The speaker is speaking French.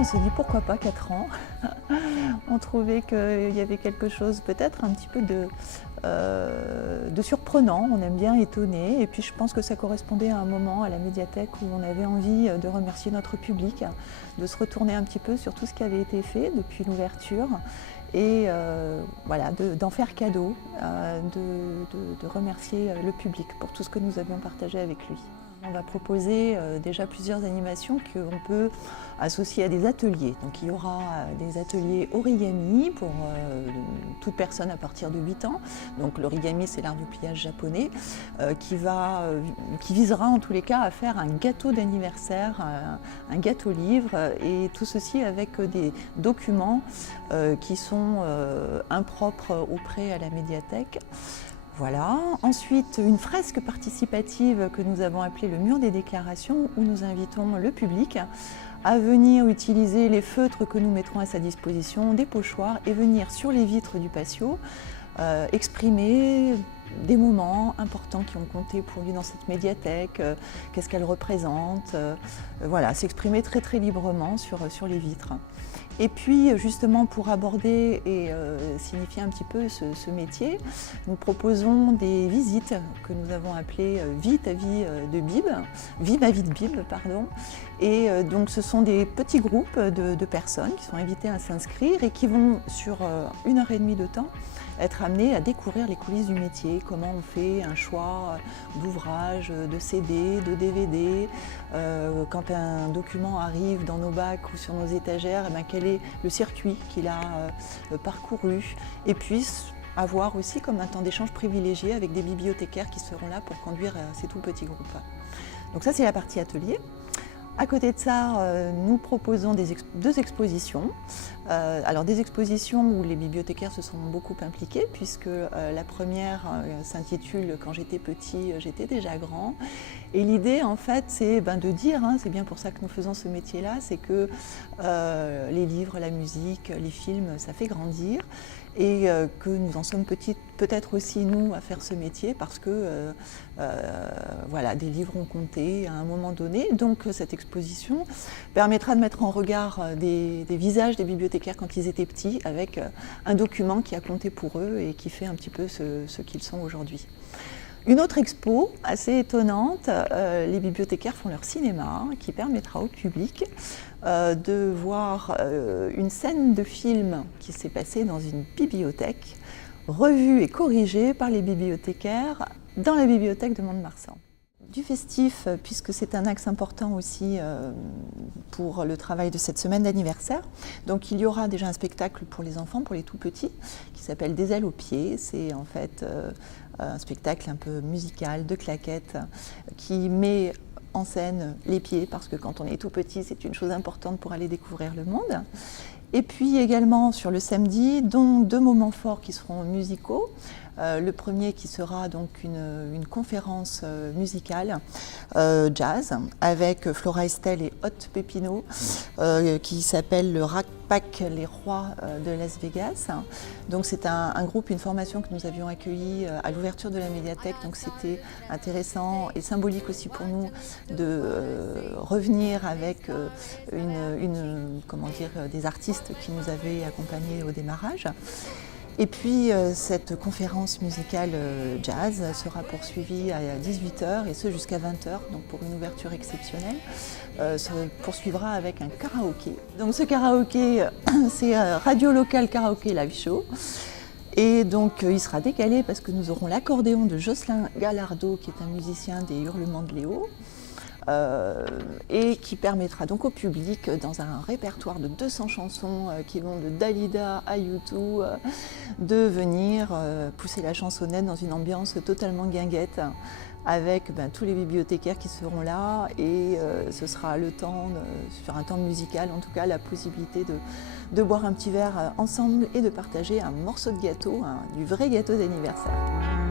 on s'est dit pourquoi pas 4 ans. On trouvait qu'il y avait quelque chose peut-être un petit peu de surprenant, on aime bien étonner, et puis je pense que ça correspondait à un moment à la médiathèque où on avait envie de remercier notre public, de se retourner un petit peu sur tout ce qui avait été fait depuis l'ouverture et voilà, d'en faire cadeau, de remercier le public pour tout ce que nous avions partagé avec lui. On va proposer déjà plusieurs animations qu'on peut associer à des ateliers. Donc il y aura des ateliers origami pour toute personne à partir de 8 ans. Donc l'origami, c'est l'art du pliage japonais qui visera en tous les cas à faire un gâteau d'anniversaire, un gâteau livre, et tout ceci avec des documents qui sont impropres au prêt à la médiathèque. Voilà. Ensuite, une fresque participative que nous avons appelée le mur des déclarations, où nous invitons le public à venir utiliser les feutres que nous mettrons à sa disposition, des pochoirs, et venir sur les vitres du patio exprimer des moments importants qui ont compté pour lui dans cette médiathèque, qu'est-ce qu'elle représente, voilà, s'exprimer très très librement sur les vitres. Et puis justement pour aborder et signifier un petit peu ce métier, nous proposons des visites que nous avons appelées Vie ta vie de Bib, Vie ma vie de Bib, pardon. Et donc ce sont des petits groupes de personnes qui sont invitées à s'inscrire et qui vont sur 1h30 de temps être amenés à découvrir les coulisses du métier, comment on fait un choix d'ouvrage, de CD, de DVD, quand un document arrive dans nos bacs ou sur nos étagères, eh bien, quel est le circuit qu'il a parcouru, et puis avoir aussi comme un temps d'échange privilégié avec des bibliothécaires qui seront là pour conduire ces tout petits groupes. Donc ça, c'est la partie atelier. À côté de ça, nous proposons deux expositions. Alors des expositions où les bibliothécaires se sont beaucoup impliqués, puisque la première s'intitule « Quand j'étais petit, j'étais déjà grand ». Et l'idée, en fait, c'est de dire, c'est bien pour ça que nous faisons ce métier-là, c'est que les livres, la musique, les films, ça fait grandir, et que nous en sommes peut-être aussi nous à faire ce métier parce que voilà, des livres ont compté à un moment donné. Donc cette exposition permettra de mettre en regard des visages des bibliothécaires quand ils étaient petits avec un document qui a compté pour eux et qui fait un petit peu ce qu'ils sont aujourd'hui. Une autre expo assez étonnante, les bibliothécaires font leur cinéma, qui permettra au public de voir une scène de film qui s'est passée dans une bibliothèque, revue et corrigée par les bibliothécaires dans la bibliothèque de Mont-de-Marsan. Du festif, puisque c'est un axe important aussi pour le travail de cette semaine d'anniversaire. Donc il y aura déjà un spectacle pour les enfants, pour les tout petits, qui s'appelle Des ailes aux pieds. C'est en fait un spectacle un peu musical, de claquettes, qui met en scène les pieds, parce que quand on est tout petit, c'est une chose importante pour aller découvrir le monde. Et puis également sur le samedi, donc 2 moments forts qui seront musicaux. Le premier qui sera donc une conférence musicale jazz avec Flora Estelle et Hot Pépino qui s'appelle le Rat Pack, les rois de Las Vegas. Donc c'est un groupe, une formation que nous avions accueillie à l'ouverture de la médiathèque, donc c'était intéressant et symbolique aussi pour nous de revenir avec des artistes qui nous avaient accompagnés au démarrage. Et puis cette conférence musicale jazz sera poursuivie à 18h et ce jusqu'à 20h, donc pour une ouverture exceptionnelle. Se poursuivra avec un karaoké. Donc ce karaoké, c'est Radio Local Karaoké Live Show. Et donc il sera décalé parce que nous aurons l'accordéon de Jocelyn Gallardo, qui est un musicien des Hurlements de Léo. Et qui permettra donc au public, dans un répertoire de 200 chansons qui vont de Dalida à U2, de venir pousser la chansonnette dans une ambiance totalement guinguette avec tous les bibliothécaires qui seront là, et ce sera le temps, sur un temps musical en tout cas, la possibilité de boire un petit verre ensemble et de partager un morceau de gâteau, du vrai gâteau d'anniversaire.